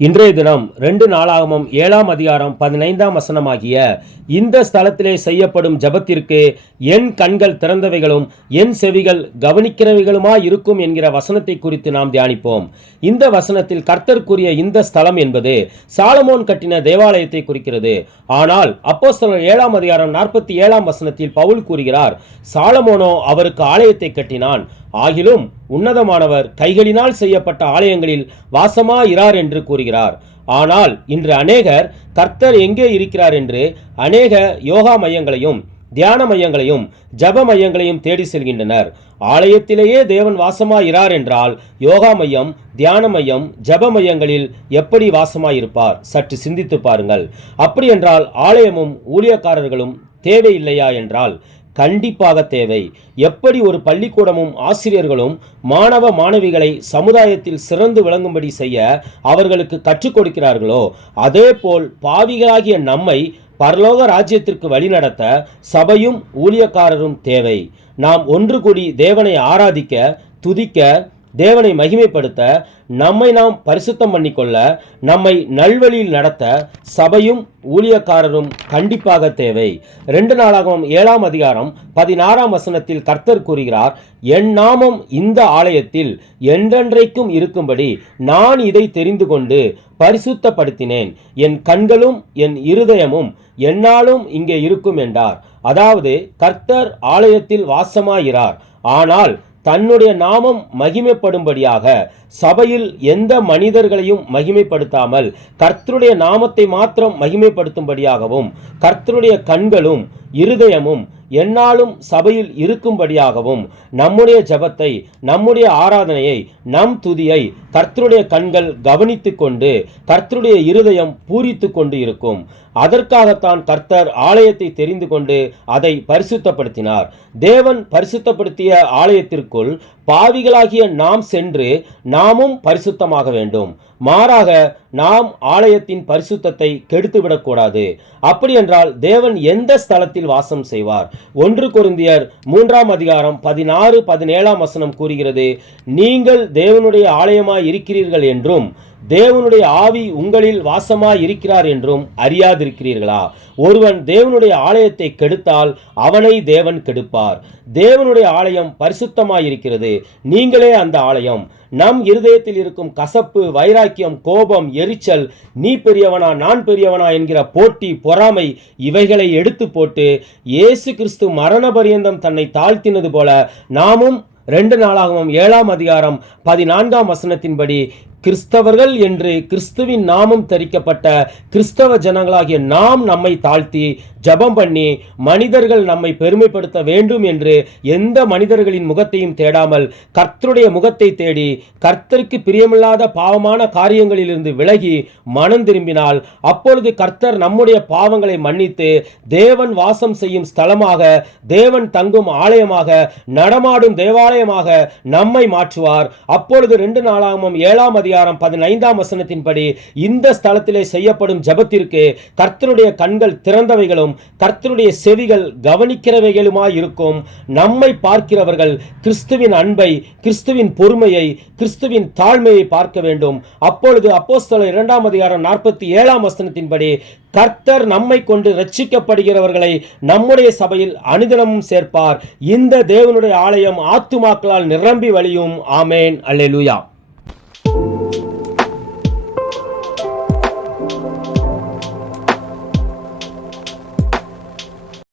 இன்றைய தினம் ரெண்டு நாளாகமும் ஏழாம் அதிகாரம் பதினைந்தாம் வசனமாகிய இந்த ஸ்தலத்திலே செய்யப்படும் ஜபத்திற்கு என் கண்கள் திறந்தவைகளும் என் செவிகள் கவனிக்கிறவைகளுமா இருக்கும் என்கிற வசனத்தை குறித்து நாம் தியானிப்போம். இந்த வசனத்தில் கர்த்தர் இந்த ஸ்தலம் என்பது சாலமோன் கட்டின தேவாலயத்தை குறிக்கிறது. ஆனால் அப்போஸ்தலர் ஏழாம் அதிகாரம் நாற்பத்தி ஏழாம் வசனத்தில் பவுல் கூறுகிறார் சாலமோனோ அவருக்கு ஆலயத்தை கட்டினான். ஆகிலும் உன்னதமானவர் கைகளினால் செய்யப்பட்ட ஆலயங்களில் வாசமாயிரார் என்று கூறுகிறார். ஆனால் இன்று அநேகர் கர்த்தர் எங்கே இருக்கிறார் என்று அநேக யோகா மையங்களையும் தியான மையங்களையும் ஜப மையங்களையும் தேடி செல்கின்றனர். ஆலயத்திலேயே தேவன் வாசமாயிரார் என்றால் யோகா மையம் தியான மையம் ஜப மையங்களில் எப்படி வாசமாயிருப்பார்? சற்று சிந்தித்து பாருங்கள். அப்படி என்றால் ஆலயமும் ஊழியக்காரர்களும் தேவையில்லையா? என்றால் கண்டிப்பாக தேவை. எப்படி ஒரு பள்ளிக்கூடமும் ஆசிரியர்களும் மாணவ மாணவிகளை சமுதாயத்தில் சிறந்து விளங்கும்படி செய்ய அவர்களுக்கு கற்றுக் கொடுக்கிறார்களோ அதேபோல் பாவிகளாகிய நம்மை பரலோக ராஜ்யத்திற்கு வழிநடத்த சபையும் ஊழியக்காரரும் தேவை. நாம் ஒன்று கூடி தேவனை ஆராதிக்க துதிக்க தேவனை மகிமைப்படுத்த நம்மை நாம் பரிசுத்தம் பண்ணிக்கொள்ள நம்மை நல்வழியில் நடத்த சபையும் ஊழியக்காரரும் கண்டிப்பாக தேவை. ரெண்டு நாளாகவும் ஏழாம் அதிகாரம் பதினாறாம் வசனத்தில் கர்த்தர் கூறுகிறார் என் நாமம் இந்த ஆலயத்தில் என்றென்றைக்கும் இருக்கும்படி நான் இதை தெரிந்து கொண்டு பரிசுத்தப்படுத்தினேன். என் கண்களும் என் இருதயமும் என்னாலும் இங்கே இருக்கும் என்றார். அதாவது கர்த்தர் ஆலயத்தில் வாசமாயிறார் ஆனால் தன்னுடைய நாமம் மகிமைப்படும்படியாக சபையில் எந்த மனிதர்களையும் மகிமைப்படுத்தாமல் கர்த்தருடைய நாமத்தை மாத்திரம் மகிமைப்படுத்தும்படியாகவும் கர்த்தருடைய கண்களும் இருதயமும் என்னாலும் சபையில் இருக்கும்படியாகவும் நம்முடைய ஜபத்தை நம்முடைய ஆராதனையை நம் துதியை கர்த்தருடைய கண்கள் கவனித்து கொண்டு கர்த்தருடைய இருதயம் பூரித்து கொண்டு இருக்கும். அதற்காகத்தான் கர்த்தர் ஆலயத்தை தெரிந்து கொண்டு அதை பரிசுத்தப்படுத்தினார். தேவன் பரிசுத்தப்படுத்திய ஆலயத்திற்குள் பாவிகளாகிய நாம் சென்று நாமும் பரிசுத்தமாக வேண்டும். மாறாக நாம் ஆலயத்தின் பரிசுத்தத்தை கெடுத்துவிடக்கூடாது. அப்படி என்றால் தேவன் எந்த ஸ்தலத்தில் வாசம் செய்வார்? ஒன்று கொருந்தியர் மூன்றாம் அதிகாரம் பதினாறு பதினேழாம் வசனம் கூறுகிறது நீங்கள் தேவனுடைய ஆலயமாய் இருக்கிறீர்கள் என்றும் தேவனுடைய ஆவி உங்களில் வாசமாய் இருக்கிறார் என்றும் அறியாதிருக்கிறீர்களா? ஒருவன் தேவனுடைய ஆலயத்தை கெடுத்தால் அவனை தேவன் கெடுப்பார். தேவனுடைய ஆலயம் பரிசுத்தமாயிருக்கிறது. நீங்களே அந்த ஆலயம். நம் இருதயத்தில் இருக்கும் கசப்பு வைராக்கியம் கோபம் எரிச்சல் நீ பெரியவனா நான் பெரியவனா என்கிற போட்டி பொறாமை இவைகளை எடுத்து போட்டு இயேசு கிறிஸ்து மரண பரியந்தம் தன்னை தாழ்த்தினது போல நாமும் ரெண்டு நாளாகவும் ஏழாம் அதிகாரம் பதினான்காம் வசனத்தின்படி கிறிஸ்தவர்கள் என்று கிறிஸ்துவின் நாமம் தரிக்கப்பட்ட கிறிஸ்தவ ஜனங்களாகிய நாம் நம்மை தாழ்த்தி ஜபம் பண்ணி மனிதர்கள் நம்மை பெருமைப்படுத்த வேண்டும் என்று எந்த மனிதர்களின் முகத்தையும் தேடாமல் கர்த்தருடைய முகத்தை தேடி கர்த்தருக்கு பிரியமில்லாத பாவமான காரியங்களிலிருந்து விலகி மனம் திரும்பினால் அப்பொழுது கர்த்தர் நம்முடைய பாவங்களை மன்னித்து தேவன் வாசம் செய்யும் ஸ்தலமாக தேவன் தங்கும் ஆலயமாக நடமாடும் தேவாலயமாக நம்மை மாற்றுவார். அப்பொழுது ரெண்டு நாளாகவும் ஏழாம் அதிகாரம் பதினைந்தாம் வசனத்தின்படி இந்த ஸ்தலத்திலே செய்யப்படும் ஜபத்திற்கு கர்த்தருடைய கண்கள் திறந்தவைகளும் கர்த்தருடைய செவிகள் கவனிக்கிறவைகளுமாய் இருக்கும் நம்மை பார்க்கிறவர்கள் கிறிஸ்துவின் அன்பை கிறிஸ்துவின் பொறுமையை கிறிஸ்துவின் தாழ்மையை பார்க்க வேண்டும். அப்பொழுது அப்போஸ்தல இரண்டாம் அதிகாரம் நாற்பத்தி ஏழாம் வசனத்தின்படி கர்த்தர் நம்மை கொண்டு ரட்சிக்கப்படுகிறவர்களை நம்முடைய சபையில் அனுதினமும் சேர்ப்பார். இந்த தேவனுடைய ஆலயம் ஆத்துமாக்களால் நிரம்பி வழியும். ஆமேன். அல்லேலூயா.